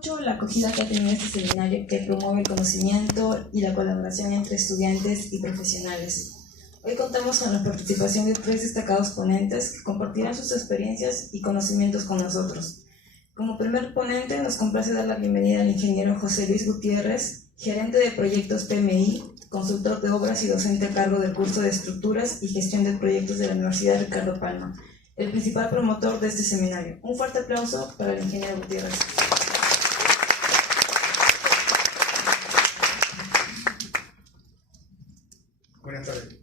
mucho la acogida que ha tenido este seminario que promueve el conocimiento y la colaboración entre estudiantes y profesionales. Hoy contamos con la participación de 3 destacados ponentes que compartirán sus experiencias y conocimientos con nosotros. Como primer ponente nos complace dar la bienvenida al ingeniero José Luis Gutiérrez, gerente de proyectos PMI, consultor de obras y docente a cargo del curso de Estructuras y Gestión de Proyectos de la Universidad Ricardo Palma, el principal promotor de este seminario. Un fuerte aplauso para el ingeniero Gutiérrez. Buenas tardes.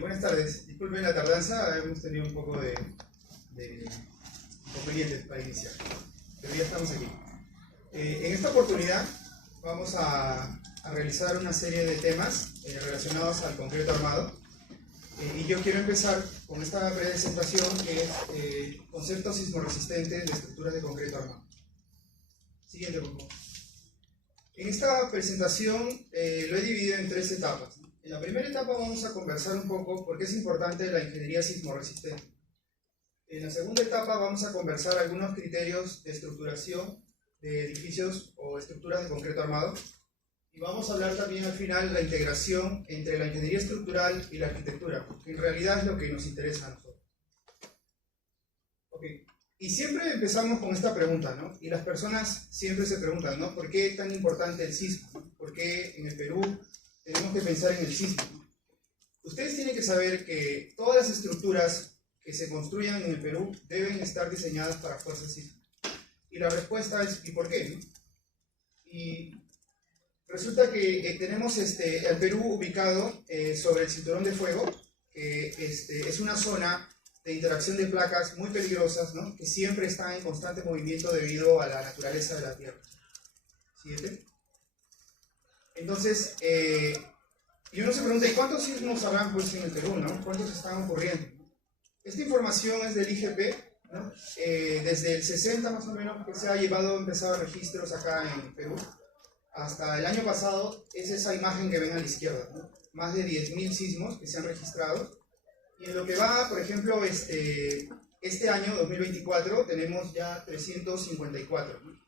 Buenas tardes. Disculpen la tardanza, hemos tenido un poco de inconvenientes para iniciar, pero ya estamos aquí. En esta oportunidad vamos a realizar una serie de temas relacionados al concreto armado. Y yo quiero empezar con esta presentación que es conceptos sismorresistentes de estructuras de concreto armado. Siguiente, por favor. En esta presentación lo he dividido en 3 etapas. En la primera etapa vamos a conversar un poco por qué es importante la ingeniería sismorresistente. En la segunda etapa vamos a conversar algunos criterios de estructuración de edificios o estructuras de concreto armado. Y vamos a hablar también al final de la integración entre la ingeniería estructural y la arquitectura, que en realidad es lo que nos interesa a nosotros. Y siempre empezamos con esta pregunta, ¿no? Y las personas siempre se preguntan, ¿no? ¿Por qué es tan importante el sismo? ¿Por qué en el Perú tenemos que pensar en el sismo? Ustedes tienen que saber que todas las estructuras que se construyan en el Perú deben estar diseñadas para fuerzas sísmicas. Y la respuesta es, ¿y por qué? Y resulta que tenemos el Perú ubicado sobre el cinturón de fuego, que es una zona de interacción de placas muy peligrosas, ¿no? Que siempre están en constante movimiento debido a la naturaleza de la Tierra. ¿Siguiente? Entonces, y uno se pregunta, ¿y cuántos sismos habrán pues, en el Perú, ¿no? ¿Cuántos están ocurriendo? Esta información es del IGP, ¿no? Desde el 60 más o menos que se ha empezado registros acá en Perú. Hasta el año pasado es esa imagen que ven a la izquierda, ¿no? Más de 10.000 sismos que se han registrado. Y en lo que va, por ejemplo, este año, 2024, tenemos ya 354. ¿no?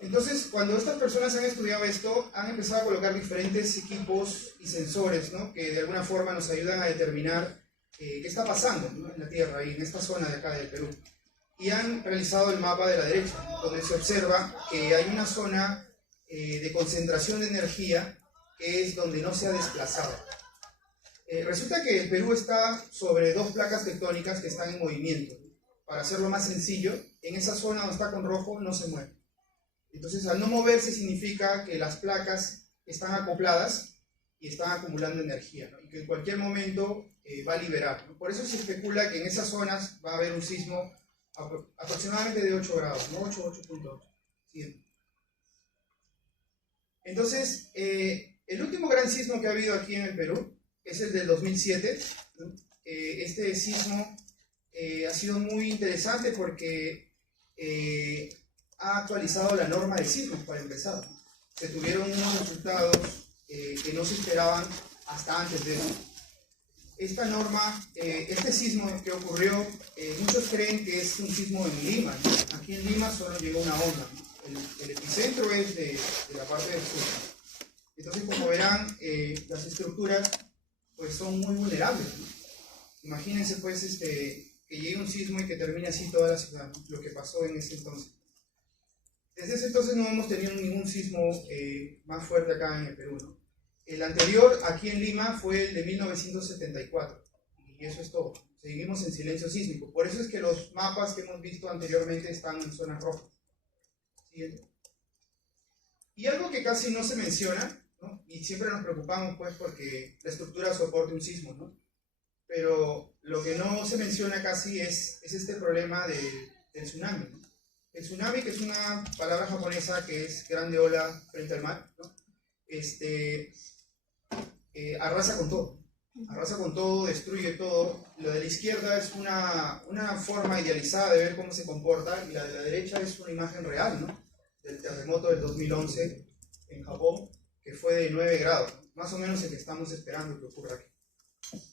Entonces, cuando estas personas han estudiado esto, han empezado a colocar diferentes equipos y sensores, ¿no? Que de alguna forma nos ayudan a determinar qué está pasando, ¿no? En la Tierra y en esta zona de acá del Perú. Y han realizado el mapa de la derecha, donde se observa que hay una zona de concentración de energía que es donde no se ha desplazado. Resulta que el Perú está sobre 2 placas tectónicas que están en movimiento. Para hacerlo más sencillo, en esa zona donde está con rojo no se mueve. Entonces, al no moverse significa que las placas están acopladas y están acumulando energía, ¿no? Y que en cualquier momento va a liberar, ¿no? Por eso se especula que en esas zonas va a haber un sismo aproximadamente de 8 grados, ¿no? 8.8. Siguiente. Entonces, el último gran sismo que ha habido aquí en el Perú es el del 2007. ¿no? Este sismo ha sido muy interesante porque ha actualizado la norma de sismos para empezar. Se tuvieron unos resultados que no se esperaban hasta antes de eso. Esta norma, este sismo que ocurrió, muchos creen que es un sismo en Lima, ¿no? Aquí en Lima solo llegó una onda, ¿no? El epicentro es de la parte del sur. Entonces, como verán, las estructuras pues, son muy vulnerables, ¿no? Imagínense pues, que llegue un sismo y que termine así toda la ciudad, ¿no? Lo que pasó en ese entonces. Desde ese entonces no hemos tenido ningún sismo más fuerte acá en el Perú, ¿no? El anterior aquí en Lima fue el de 1974 y eso es todo. Seguimos en silencio sísmico. Por eso es que los mapas que hemos visto anteriormente están en zonas rojas. ¿Siguiente? Y algo que casi no se menciona, ¿no? Y siempre nos preocupamos pues porque la estructura soporte un sismo, ¿no? Pero lo que no se menciona casi es este problema del tsunami, ¿no? El tsunami, que es una palabra japonesa que es grande ola frente al mar, ¿no? Arrasa con todo, destruye todo. Lo de la izquierda es una forma idealizada de ver cómo se comporta y la de la derecha es una imagen real, ¿no? Del terremoto del 2011 en Japón, que fue de 9 grados, más o menos el que estamos esperando que ocurra aquí.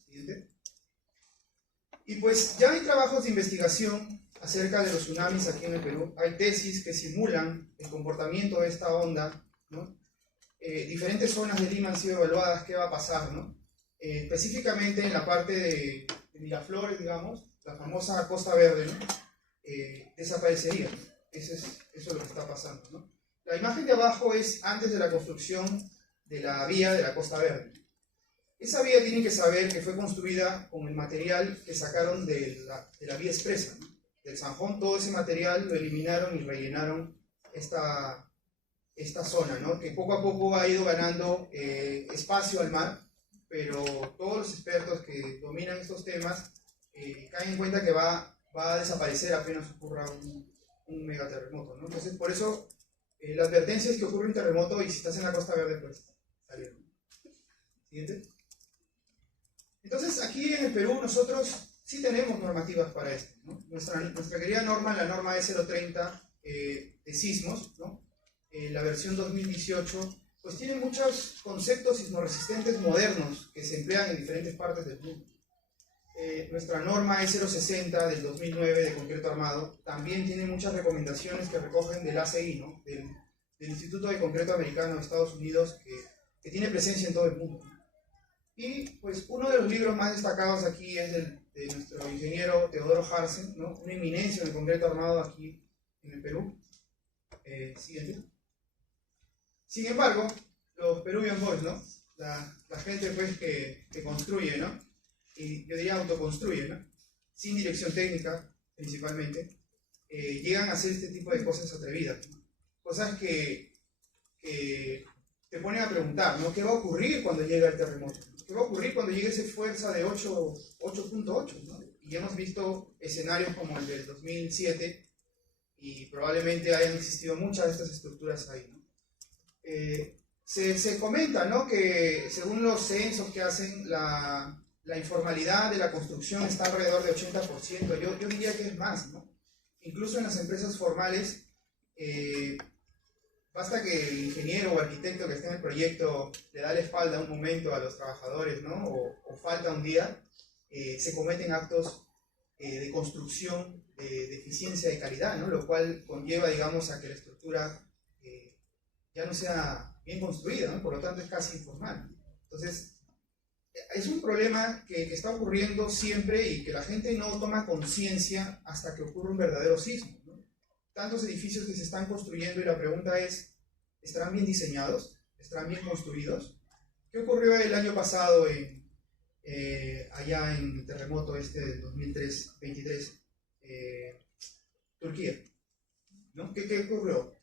¿Siguiente? Y pues ya hay trabajos de investigación acerca de los tsunamis aquí en el Perú. Hay tesis que simulan el comportamiento de esta onda, ¿no? Diferentes zonas de Lima han sido evaluadas qué va a pasar, ¿no? Específicamente en la parte de Miraflores, digamos, la famosa Costa Verde, ¿no? Desaparecería. Eso es lo que está pasando, ¿no? La imagen de abajo es antes de la construcción de la vía de la Costa Verde. Esa vía tienen que saber que fue construida con el material que sacaron de la vía expresa, ¿no? Del Zanjón, todo ese material lo eliminaron y rellenaron esta zona, ¿no? Que poco a poco ha ido ganando espacio al mar, pero todos los expertos que dominan estos temas caen en cuenta que va a desaparecer apenas ocurra un megaterremoto, ¿no? Entonces, por eso, la advertencia es que ocurre un terremoto y si estás en la Costa Verde, pues salir. ¿Siguiente? Entonces, aquí en el Perú nosotros sí tenemos normativas para esto, ¿no? Nuestra querida norma, la norma E030 de sismos, ¿no? La versión 2018, pues tiene muchos conceptos sismoresistentes modernos que se emplean en diferentes partes del mundo. Nuestra norma E060 del 2009 de concreto armado también tiene muchas recomendaciones que recogen del ACI, ¿no? del Instituto de Concreto Americano de Estados Unidos, que tiene presencia en todo el mundo. Y pues uno de los libros más destacados aquí es de nuestro ingeniero Teodoro Harsen, ¿no? Una eminencia en el concreto armado aquí en el Perú. Siguiente. Sin embargo, los Peruvian Boys, ¿no? La gente pues que construye, ¿no? Y yo diría autoconstruye, ¿no? Sin dirección técnica, principalmente, llegan a hacer este tipo de cosas atrevidas, ¿no? Cosas que te ponen a preguntar, ¿no? ¿Qué va a ocurrir cuando llega el terremoto? ¿Qué va a ocurrir cuando llegue esa fuerza de 8.8, ¿no? Y hemos visto escenarios como el del 2007 y probablemente hayan existido muchas de estas estructuras ahí, ¿no? Se comenta, ¿no? Que según los censos que hacen, la informalidad de la construcción está alrededor de 80%. Yo diría que es más, ¿no? Incluso en las empresas formales, basta que el ingeniero o arquitecto que esté en el proyecto le da la espalda un momento a los trabajadores, ¿no? O falta un día, se cometen actos de construcción de eficiencia de calidad, ¿no? Lo cual conlleva, digamos, a que la estructura ya no sea bien construida, ¿no? Por lo tanto es casi informal. Entonces, es un problema que está ocurriendo siempre y que la gente no toma conciencia hasta que ocurre un verdadero sismo, ¿no? Tantos edificios que se están construyendo y la pregunta es, ¿estarán bien diseñados? ¿Estarán bien construidos? ¿Qué ocurrió el año pasado allá en el terremoto del 2023, Turquía? ¿No? ¿Qué ocurrió?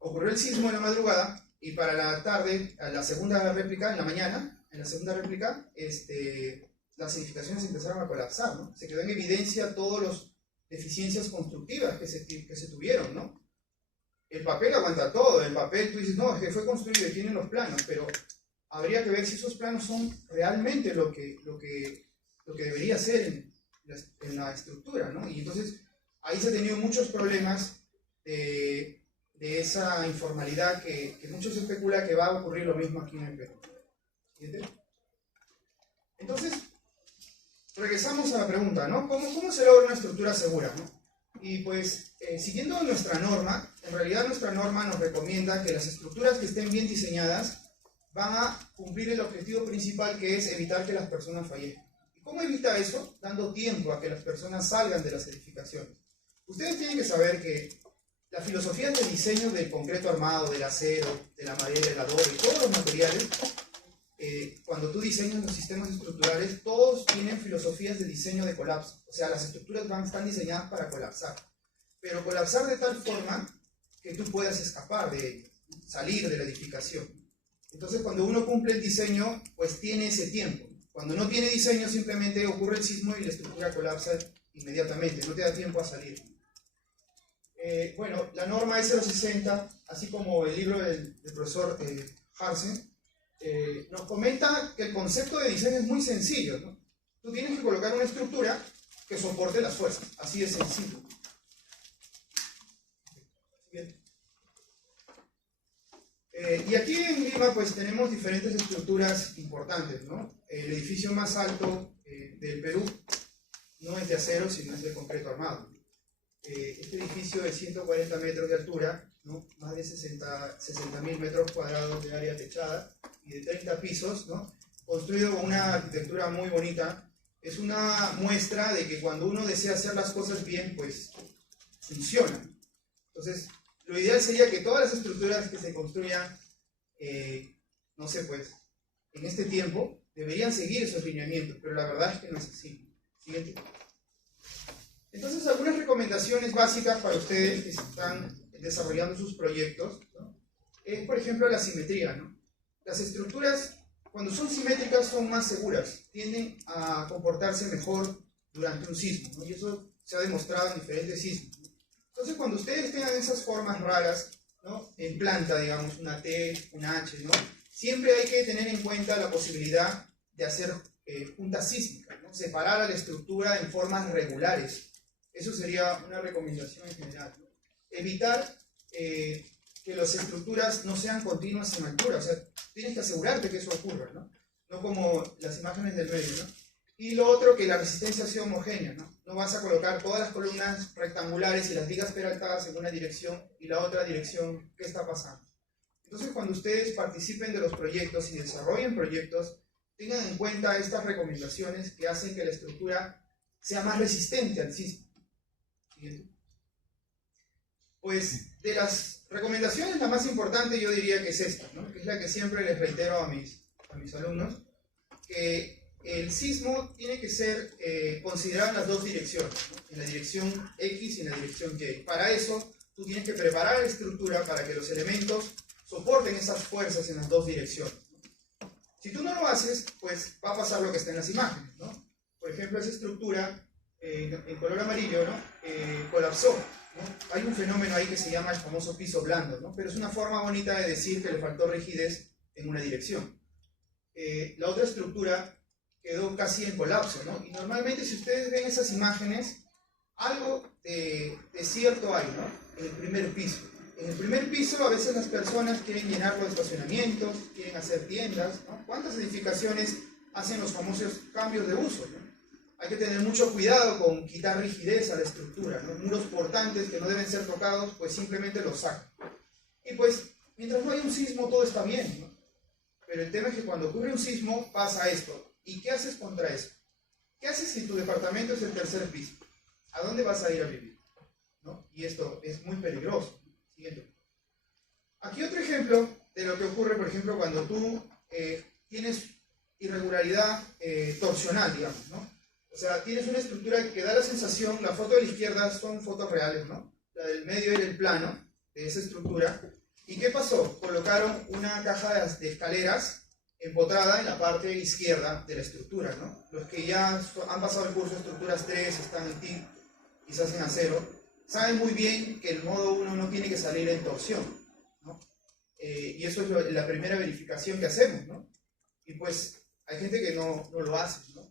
Ocurrió el sismo en la madrugada y para la tarde, a la segunda réplica, en la mañana, en la segunda réplica, las edificaciones empezaron a colapsar, ¿no? Se quedó en evidencia todas las deficiencias constructivas que se tuvieron, ¿no? El papel aguanta todo, el papel tú dices, no, es que fue construido y tienen los planos, pero habría que ver si esos planos son realmente lo que debería ser en la estructura, ¿no? Y entonces ahí se han tenido muchos problemas de esa informalidad que muchos especulan que va a ocurrir lo mismo aquí en el Perú. ¿Entiendes? Entonces, regresamos a la pregunta, ¿no? ¿Cómo se logra una estructura segura, ¿no? Y pues, siguiendo nuestra norma, en realidad nuestra norma nos recomienda que las estructuras que estén bien diseñadas van a cumplir el objetivo principal, que es evitar que las personas fallezcan. ¿Y cómo evita eso? Dando tiempo a que las personas salgan de las edificaciones. Ustedes tienen que saber que la filosofía de diseño del concreto armado, del acero, de la madera, del adobe y todos los materiales, cuando tú diseñas los sistemas estructurales, todos tienen filosofías de diseño de colapso. O sea, las estructuras están diseñadas para colapsar. Pero colapsar de tal forma que tú puedas escapar de ello, salir de la edificación. Entonces, cuando uno cumple el diseño, pues tiene ese tiempo. Cuando no tiene diseño, simplemente ocurre el sismo y la estructura colapsa inmediatamente, no te da tiempo a salir. Bueno, la norma E060, así como el libro del profesor Harsen, nos comenta que el concepto de diseño es muy sencillo, ¿no? Tú tienes que colocar una estructura que soporte las fuerzas, así de sencillo. Bien. Y aquí en Lima pues tenemos diferentes estructuras importantes, ¿no? El edificio más alto del Perú no es de acero, sino es de concreto armado. Este edificio de 140 metros de altura, ¿no? Más de 60.000 metros cuadrados de área techada y de 30 pisos, ¿no? Construido con una arquitectura muy bonita, es una muestra de que cuando uno desea hacer las cosas bien, pues funciona. Entonces, lo ideal sería que todas las estructuras que se construyan, no sé, pues, en este tiempo, deberían seguir esos lineamientos, pero la verdad es que no es así. Siguiente. Entonces, algunas recomendaciones básicas para ustedes que están desarrollando sus proyectos, ¿no? Es, por ejemplo, la simetría, ¿no? Las estructuras, cuando son simétricas, son más seguras, tienden a comportarse mejor durante un sismo, ¿no? Y eso se ha demostrado en diferentes sismos, ¿no? Entonces, cuando ustedes tengan esas formas raras, ¿no? En planta, digamos, una T, una H, ¿no? Siempre hay que tener en cuenta la posibilidad de hacer juntas sísmicas, ¿no? Separar a la estructura en formas regulares. Eso sería una recomendación en general, ¿no? Evitar que las estructuras no sean continuas en altura, o sea, tienes que asegurarte que eso ocurra, ¿no? No como las imágenes del medio, ¿no? Y lo otro, que la resistencia sea homogénea, ¿no? No vas a colocar todas las columnas rectangulares y las vigas peraltadas en una dirección y la otra dirección. ¿Qué está pasando? Entonces, cuando ustedes participen de los proyectos y desarrollen proyectos, tengan en cuenta estas recomendaciones que hacen que la estructura sea más resistente al sismo. Siguiente. Pues de las recomendaciones, la más importante yo diría que es esta, ¿no? Que es la que siempre les reitero a mis alumnos, que el sismo tiene que ser considerado en las dos direcciones, ¿no? En la dirección X y en la dirección Y. Para eso, tú tienes que preparar la estructura para que los elementos soporten esas fuerzas en las dos direcciones, ¿no? Si tú no lo haces, pues va a pasar lo que está en las imágenes, ¿no? Por ejemplo, esa estructura en color amarillo, ¿no? Colapsó, ¿no? Hay un fenómeno ahí que se llama el famoso piso blando, ¿no? Pero es una forma bonita de decir que le faltó rigidez en una dirección. La otra estructura quedó casi en colapso, ¿no? Y normalmente, si ustedes ven esas imágenes, algo de cierto hay, ¿no? En el primer piso. En el primer piso a veces las personas quieren llenarlo de estacionamientos, quieren hacer tiendas, ¿no? ¿Cuántas edificaciones hacen los famosos cambios de uso, ¿no? Hay que tener mucho cuidado con quitar rigidez a la estructura, ¿no? Muros portantes que no deben ser tocados, pues simplemente los sacan. Y pues, mientras no hay un sismo, todo está bien, ¿no? Pero el tema es que cuando ocurre un sismo, pasa esto. ¿Y qué haces contra eso? ¿Qué haces si tu departamento es el tercer piso? ¿A dónde vas a ir a vivir? ¿No? Y esto es muy peligroso. Siguiente. Aquí otro ejemplo de lo que ocurre, por ejemplo, cuando tú tienes irregularidad torsional, digamos, ¿no? O sea, tienes una estructura que da la sensación, la foto de la izquierda son fotos reales, ¿no? La del medio era el plano de esa estructura. ¿Y qué pasó? Colocaron una caja de escaleras empotrada en la parte izquierda de la estructura, ¿no? Los que ya han pasado el curso de estructuras 3, están en TIC, quizás en acero, saben muy bien que el modo 1 no tiene que salir en torsión, ¿no? Y eso es la primera verificación que hacemos, ¿no? Y pues hay gente que no lo hace, ¿no?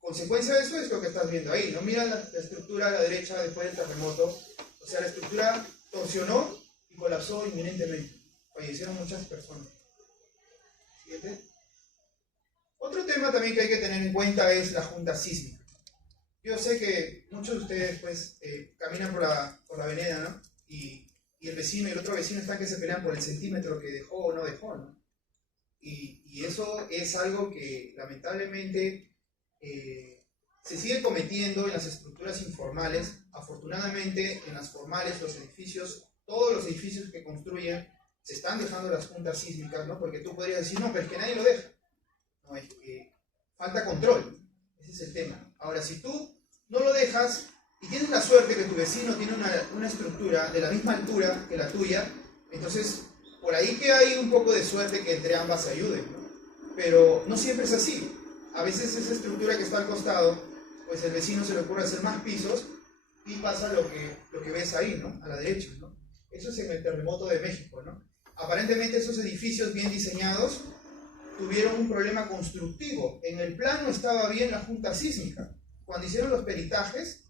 Consecuencia de eso es lo que estás viendo ahí, ¿no? Mira la estructura a la derecha después del terremoto, o sea, la estructura torsionó y colapsó inminentemente, fallecieron muchas personas. Siguiente. Otro tema también que hay que tener en cuenta es la junta sísmica. Yo sé que muchos de ustedes pues caminan por la avenida, ¿no? Y el vecino y el otro vecino están que se pelean por el centímetro que dejó o no dejó, ¿no? Y eso es algo que lamentablemente se sigue cometiendo en las estructuras informales. Afortunadamente en las formales los edificios, todos los edificios que construyen se están dejando las juntas sísmicas, ¿no? Porque tú podrías decir, no, pero es que nadie lo deja. No, es que falta control. Ese es el tema. Ahora, si tú no lo dejas y tienes la suerte que tu vecino tiene una estructura de la misma altura que la tuya, entonces por ahí que hay un poco de suerte que entre ambas se ayuden, ¿no? Pero no siempre es así. A veces esa estructura que está al costado, pues el vecino se le ocurre hacer más pisos y pasa lo que ves ahí, ¿no? A la derecha, ¿no? Eso es en el terremoto de México, ¿no? Aparentemente esos edificios bien diseñados tuvieron un problema constructivo. En el plano estaba bien la junta sísmica. Cuando hicieron los peritajes,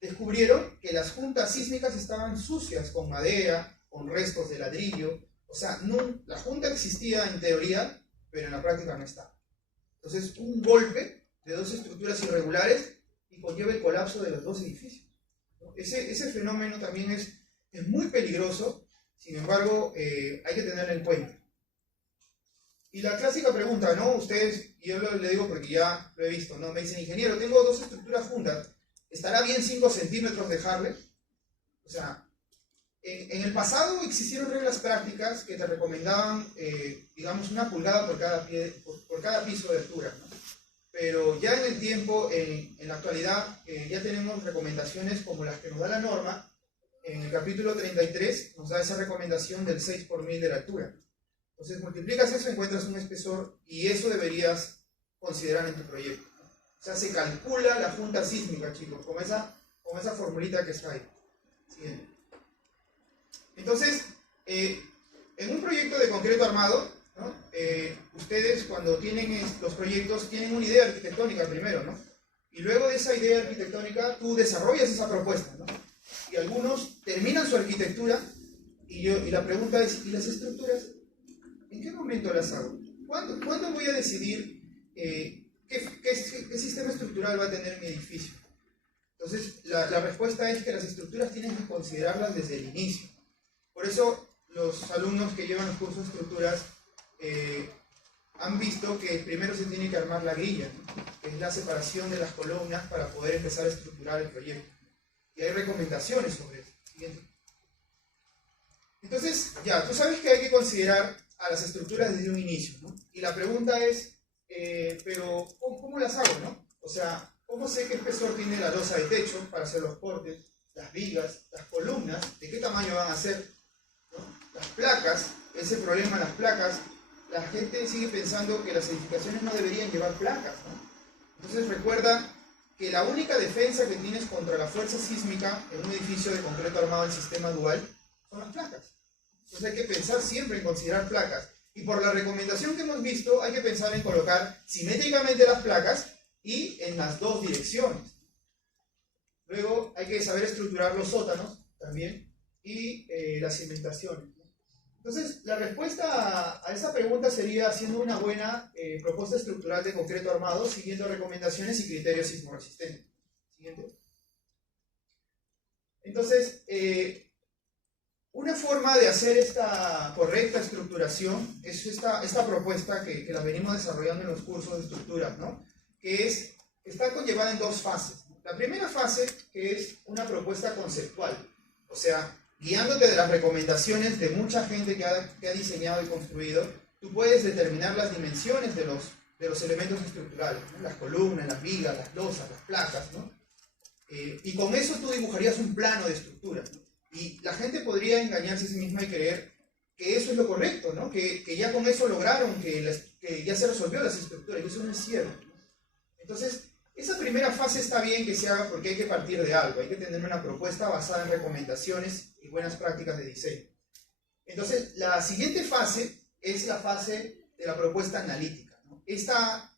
descubrieron que las juntas sísmicas estaban sucias, con madera, con restos de ladrillo. O sea, no, la junta existía en teoría, pero en la práctica no estaba. Entonces, un golpe de dos estructuras irregulares conlleva el colapso de los dos edificios, ¿no? Ese fenómeno también es muy peligroso, sin embargo, hay que tenerlo en cuenta. Y la clásica pregunta, ¿no? Ustedes, y yo le digo porque ya lo he visto, ¿no? Me dicen, ingeniero, tengo dos estructuras juntas, ¿estará bien 5 centímetros dejarle? O sea, en el pasado existieron reglas prácticas que te recomendaban, digamos, 1 pulgada por cada piso de altura, ¿no? Pero ya en el tiempo, en la actualidad, ya tenemos recomendaciones como las que nos da la norma. En el capítulo 33 nos da esa recomendación del 6 por 1000 de la altura. Entonces multiplicas eso, encuentras un espesor y eso deberías considerar en tu proyecto. O sea, se calcula la junta sísmica, chicos, con esa formulita que está ahí. Siguiente. Entonces, en un proyecto de concreto armado, ¿no? Ustedes cuando tienen los proyectos tienen una idea arquitectónica primero, ¿no? Y luego de esa idea arquitectónica tú desarrollas esa propuesta, ¿no? Y algunos terminan su arquitectura y la pregunta es, ¿y las estructuras? ¿En qué momento las hago? ¿Cuándo voy a decidir qué sistema estructural va a tener mi edificio? Entonces, la respuesta es que las estructuras tienes que considerarlas desde el inicio. Por eso, los alumnos que llevan los cursos de estructuras han visto que primero se tiene que armar la grilla, ¿no? Que es la separación de las columnas para poder empezar a estructurar el proyecto. Y hay recomendaciones sobre eso. Siguiente. Entonces, ya, tú sabes que hay que considerar a las estructuras desde un inicio, ¿no? Y la pregunta es, pero ¿cómo las hago, no? O sea, ¿cómo sé qué espesor tiene la losa de techo para hacer los portes, las vigas, las columnas, de qué tamaño van a ser, ¿no? Las placas, ese problema de las placas, la gente sigue pensando que las edificaciones no deberían llevar placas, ¿no? Entonces recuerda que la única defensa que tienes contra la fuerza sísmica en un edificio de concreto armado en sistema dual son las placas. Entonces hay que pensar siempre en considerar placas. Y por la recomendación que hemos visto, hay que pensar en colocar simétricamente las placas y en las dos direcciones. Luego hay que saber estructurar los sótanos también y las cimentaciones. Entonces, la respuesta a esa pregunta sería haciendo una buena propuesta estructural de concreto armado, siguiendo recomendaciones y criterios sismoresistentes. Siguiente. Entonces, una forma de hacer esta correcta estructuración es esta propuesta que la venimos desarrollando en los cursos de estructuras, ¿no? Que está conllevada en dos fases. La primera fase, que es una propuesta conceptual, o sea, guiándote de las recomendaciones de mucha gente que ha diseñado y construido, tú puedes determinar las dimensiones de los elementos estructurales, ¿no? Las columnas, las vigas, las losas, las placas, ¿no? Y con eso tú dibujarías un plano de estructura, ¿no? Y la gente podría engañarse a sí misma y creer que eso es lo correcto, ¿no? Que ya con eso lograron que ya se resolvió las estructuras, y eso no es cierto, ¿no? Entonces, esa primera fase está bien que se haga porque hay que partir de algo, hay que tener una propuesta basada en recomendaciones y buenas prácticas de diseño. Entonces, la siguiente fase es la fase de la propuesta analítica, ¿no? Esta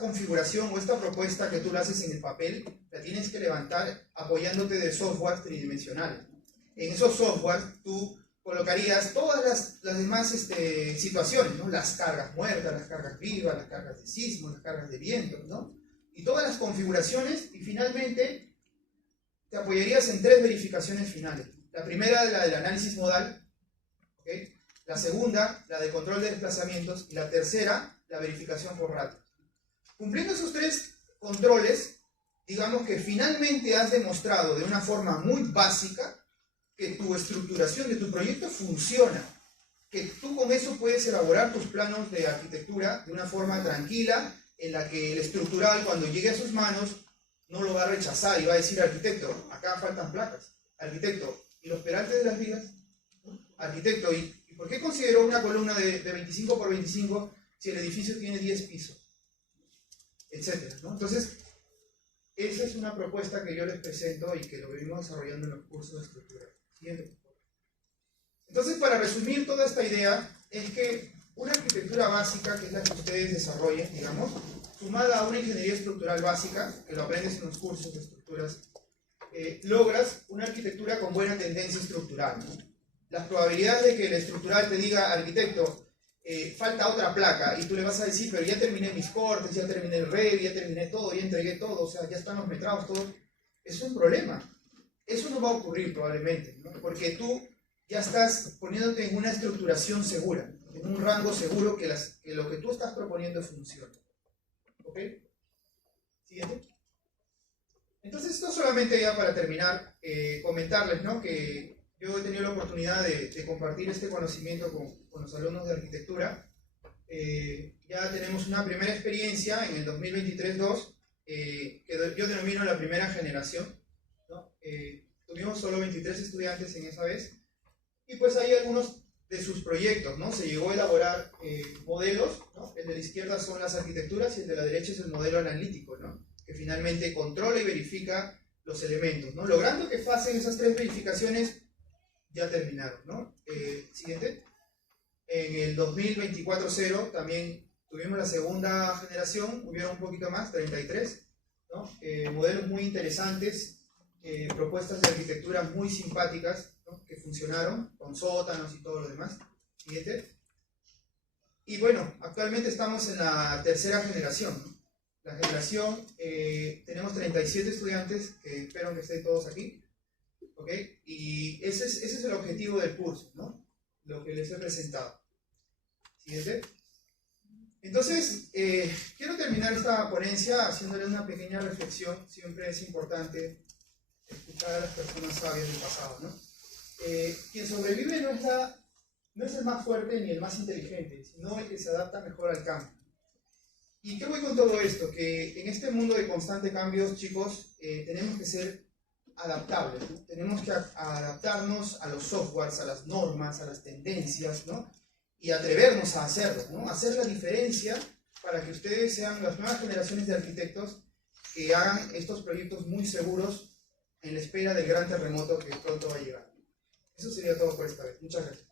configuración o esta propuesta que tú la haces en el papel, la tienes que levantar apoyándote de software tridimensionales, ¿no? En esos softwares tú colocarías todas las demás situaciones, ¿no? Las cargas muertas, las cargas vivas, las cargas de sismo, las cargas de viento, ¿no? Y todas las configuraciones, y finalmente te apoyarías en 3 verificaciones finales. La primera, la del análisis modal, ¿okay? La segunda, la de control de desplazamientos, y la tercera, la verificación por ratio. Cumpliendo esos 3 controles, digamos que finalmente has demostrado de una forma muy básica que tu estructuración de tu proyecto funciona, que tú con eso puedes elaborar tus planos de arquitectura de una forma tranquila, en la que el estructural, cuando llegue a sus manos, no lo va a rechazar y va a decir, arquitecto, acá faltan placas. Arquitecto, ¿y los peraltes de las vigas? Arquitecto, ¿y por qué consideró una columna de 25 por 25 si el edificio tiene 10 pisos? Etcétera, ¿no? Entonces, esa es una propuesta que yo les presento y que lo venimos desarrollando en los cursos de estructura. Siguiente. Entonces, para resumir toda esta idea, es que una arquitectura básica, que es la que ustedes desarrollen, digamos, sumada a una ingeniería estructural básica, que lo aprendes en los cursos de estructuras, logras una arquitectura con buena tendencia estructural, ¿no? Las probabilidades de que el estructural te diga, arquitecto, falta otra placa, y tú le vas a decir, pero ya terminé mis cortes, ya terminé el REV, ya terminé todo, ya entregué todo, o sea, ya están los metrados, todo, Es un problema. Eso no va a ocurrir probablemente, ¿no? Porque tú ya estás poniéndote en una estructuración segura, en un rango seguro que lo que tú estás proponiendo funcione. ¿Ok? Siguiente. Entonces, esto solamente ya para terminar, comentarles, ¿no?, que yo he tenido la oportunidad de compartir este conocimiento con los alumnos de arquitectura. Ya tenemos una primera experiencia en el 2023-2, que yo denomino la primera generación, ¿no? Tuvimos solo 23 estudiantes en esa vez, y pues hay algunos de sus proyectos, ¿no? Se llegó a elaborar modelos, ¿no? El de la izquierda son las arquitecturas y el de la derecha es el modelo analítico, ¿no?, que finalmente controla y verifica los elementos, ¿no? Logrando que pasen esas 3 verificaciones, ya terminaron, ¿no? Siguiente. En el 2024-0 también tuvimos la segunda generación, hubieron un poquito más, 33, ¿no? Modelos muy interesantes, propuestas de arquitectura muy simpáticas, ¿no?, que funcionaron, con sótanos y todo lo demás. Siguiente. Y bueno, actualmente estamos en la tercera generación, ¿no? La generación, tenemos 37 estudiantes, que espero que estén todos aquí, ¿ok? Y ese es el objetivo del curso, ¿no?, lo que les he presentado. Siguiente. Entonces, quiero terminar esta ponencia haciéndole una pequeña reflexión. Siempre es importante escuchar a las personas sabias del pasado, ¿no? Quien sobrevive no es el más fuerte ni el más inteligente, sino el que se adapta mejor al cambio. ¿Y qué voy con todo esto? Que en este mundo de constantes cambios, chicos, tenemos que ser adaptables, ¿no? Tenemos que adaptarnos a los softwares, a las normas, a las tendencias, ¿no? Y atrevernos a hacerlo, ¿no? Hacer la diferencia para que ustedes sean las nuevas generaciones de arquitectos que hagan estos proyectos muy seguros en la espera del gran terremoto que pronto va a llegar. Eso sería todo por esta vez. Muchas gracias.